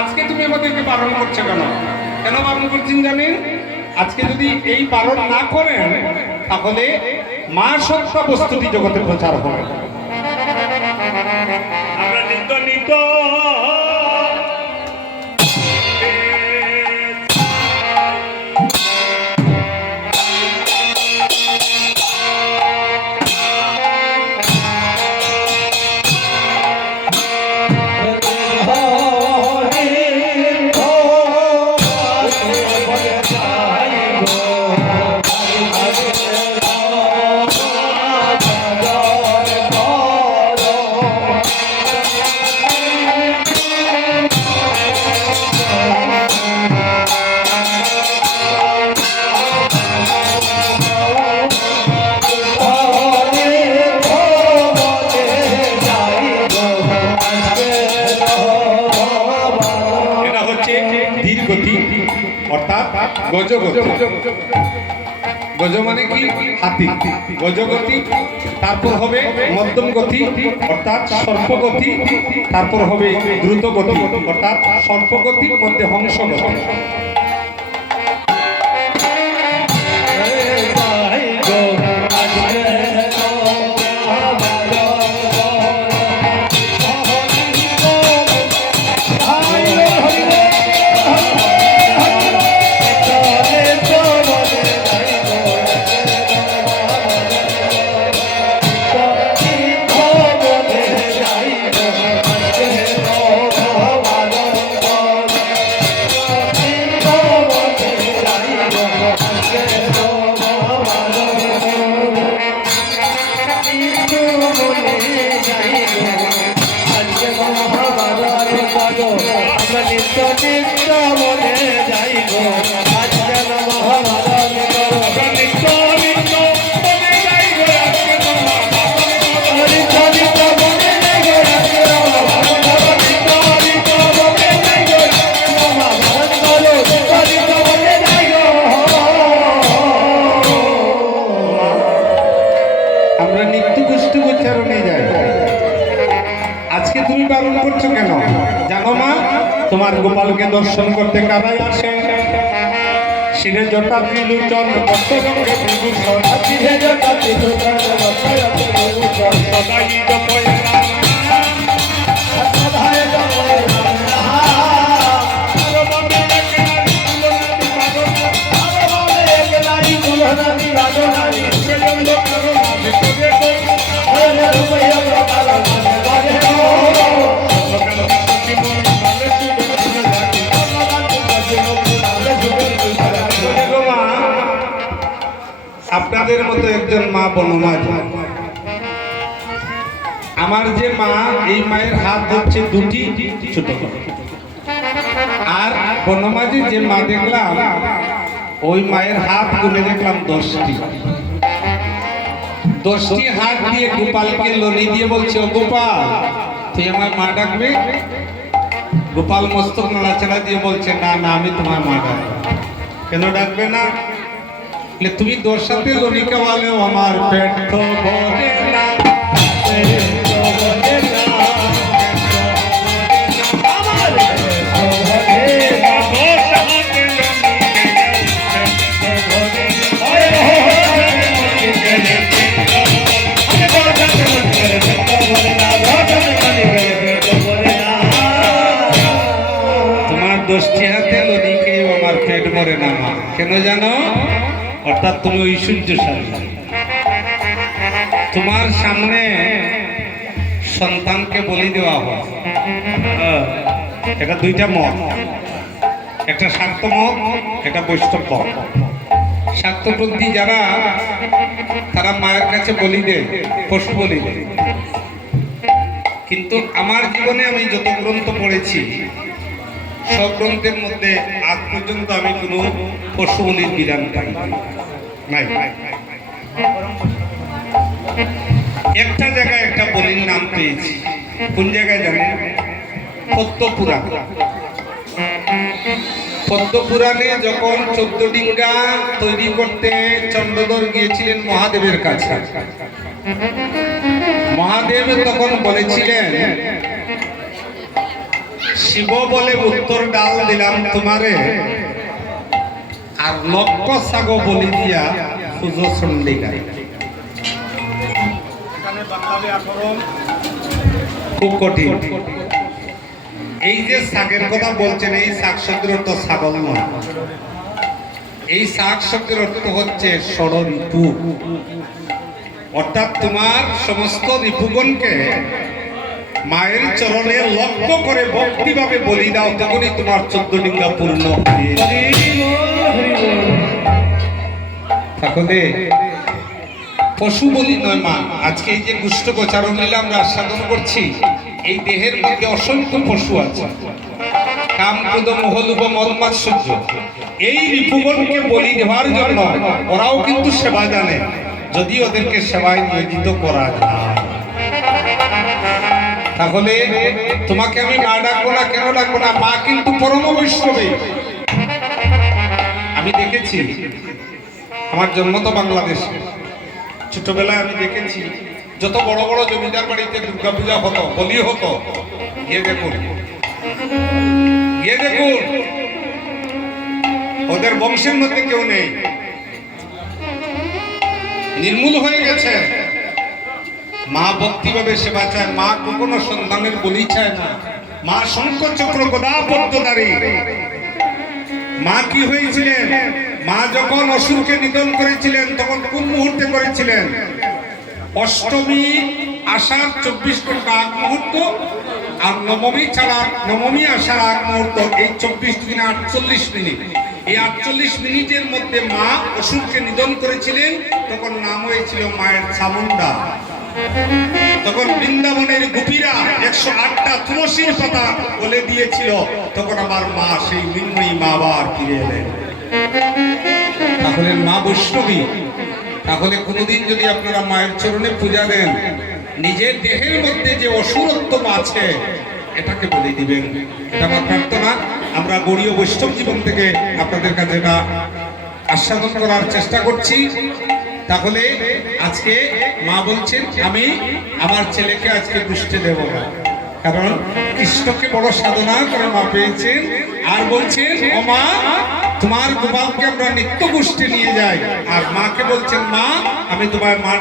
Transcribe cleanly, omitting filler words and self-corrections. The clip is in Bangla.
আজকে তুমি আমাদেরকে বারণ করছো কেন? কেন বারণ করছেন জানেন? আজকে যদি এই বারণ না করেন তাহলে মা সত্তা বস্তুটি জগতে প্রচার হবে। আমরা নিত্য নিত্য গজগতি। গজ মানে কি? হাতি। গজগতি। তারপর হবে মধ্যম গতি অর্থাৎ স্বল্পগতি। তারপর হবে দ্রুত গতি অর্থাৎ স্বল্পগতির মধ্যে হংস গতি। আজকে তুমি বারণ করছো কেন জানো মা? তোমার গোপালকে দর্শন করতে কারাই আসে? শিরে জটা ত্রিলোচন বস্ত্ররঙ্গে বিভূষণ শিরে জটা ত্রিলোচন বস্ত্ররঙ্গে সদাই জপয় সদাই জপয় আপনাদের মতো একজন মা বনমাঝি। আমার যে মা, এই মায়ের হাত হচ্ছে দুটি ছোট, আর বনমাঝি যে মা দেখলাম ওই মায়ের হাত গুনে দেখলাম 10টি। 10টি হাত দিয়ে গোপালকে লনি দিয়ে বলছে, ও গোপাল তুই আমার মা ডাকবে? গোপাল মস্তক নাড়াচাড়া দিয়ে বলছে, না না আমি তোমার মা ডাকবো। কেন ডাকবে না? তুমি 10 সাথে লনি খাওয়ালেও আমার পেট তো ভরে না। তোমার 10টি হাতে লনি খেয়েও আমার পেট ভরে না মা। কেন জানো? অর্থাৎ তুমি ঐশ্বর্যশালী। তোমার সামনে সন্তানকে বলি দেওয়া হয়, এটা 2টা মত, একটা শাক্ত মত, একটা বৈষ্ণব মত। শাক্তপন্থী যারা, তারা মায়ের কাছে বলি দেয়, পশু বলি দেয়। কিন্তু আমার জীবনে আমি যত গ্রন্থ পড়েছি সব গ্রন্থের মধ্যে আজ পর্যন্ত আমি কোনো পশু বলির বিধান পাই নাই। একটা জায়গায় একটা বলির নাম পেয়েছি। কোন জায়গায় জানেন? পদ্মপুরাণ। পদ্মপুরাণে যখন 14 ডিঙ্গা তৈরি করতে চন্দ্রধর গিয়েছিলেন মহাদেবের কাছে, মহাদেব তখন বলেছিলেন শিব বলে উত্তর ডাল দিলাম তোমারে, আর লক্ষ সাগ বলি দিয়া পুজো চন্ডিকায়। এখানে বাংলা ব্যাকরণ খুব কঠিন। এই যে শাকের কথা বলছেন, এই শাক শব্দের অর্থ ছাগল নয়। এই শাক শব্দের অর্থ হচ্ছে ষড়ঋতু, অর্থাৎ তোমার সমস্ত ঋতুগণকে মায়ের চরণে লক্ষ্য করে ভক্তিভাবে বলি দাও, তখনই তোমার 14 ডিঙ্গা পূর্ণ হবে। তাহলে পশু বলি নয় মা। আজকে এই যে গুষ্ঠ গোচারণ লীলা আমরা আস্বাদন করছি, এই দেহের মধ্যে অসংখ্য পশু আছে, কাম ক্রোধ মোহ লোভ মদ মাৎসর্য। এই রিপুগণকে বলি দেওয়ার জন্য ওরাও কিন্তু সেবা জানে, যদি ওদেরকে সেবায় নিয়োজিত করা যায়। তাহলে তোমাকে আমি মা ডাকবো না, কেন ডাকবো না? মা কিন্তু পরম বৈষ্ণবী। আমি দেখেছি, আমার জন্ম তো বাংলাদেশে, ছোটবেলায় আমি দেখেছি যত বড় বড় জমিদার বাড়িতে দুর্গাপূজা হতো, বলি হতো, গিয়ে দেখুন ওদের বংশের মধ্যে কেউ নেই, নির্মূল হয়ে গেছে। মা ভক্তিভাবে সেবা চায়, মা কখনো সন্তানের বলি চায় না। মা শঙ্খ চক্র গদা পদ্মধারী। মা কি হয়েছিলেন? মা যখন অসুরকে নিধন করেছিলেন, তখন কোন মুহূর্তে করেছিলেন? অষ্টমী আষাঢ় 24 ঘন্টা আগ মুহূর্ত, আর নবমী আষাঢ় আগ মুহূর্ত, এই 24 দিনে 48 মিনিট। এই 48 মিনিটের মধ্যে মা অসুরকে নিধন করেছিলেন। তখন নাম হয়েছিল মায়ের চামুন্ডা। তখন বৃন্দাবনের গোপীরা 108টা তুলসীর পাতা বলে দিয়েছিল। তখন আমার মা, সেই মৃন্ময়ী মা আবার ফিরে এলেন। তাহলে মা বৈষ্ণবী। তাহলে কোনোদিন যদি আপনারা মায়ের চরণে পূজা দেন, নিজের দেহের মধ্যে যে অসুরত্ব আছে এটাকে বলে দিবেন। এটা আমার প্রার্থনা। আমরা গৌড়ীয় বৈষ্ণব জীবন থেকে আপনাদের কাছে এটা আস্বাদন করার চেষ্টা করছি। তাহলে আজকে মা বলছেন, আমি আমার ছেলেকে আজকে পুষ্টি দেব না, কারণ কৃষ্ণকে বড় সাধনা করে মা পেয়েছেন। আর বলছেন, ও মা, তোমার গোপালকে আমরা নিত্য পুষ্টি নিয়ে যাই। আর মাকে বলছেন, মা, আমি তোমার মা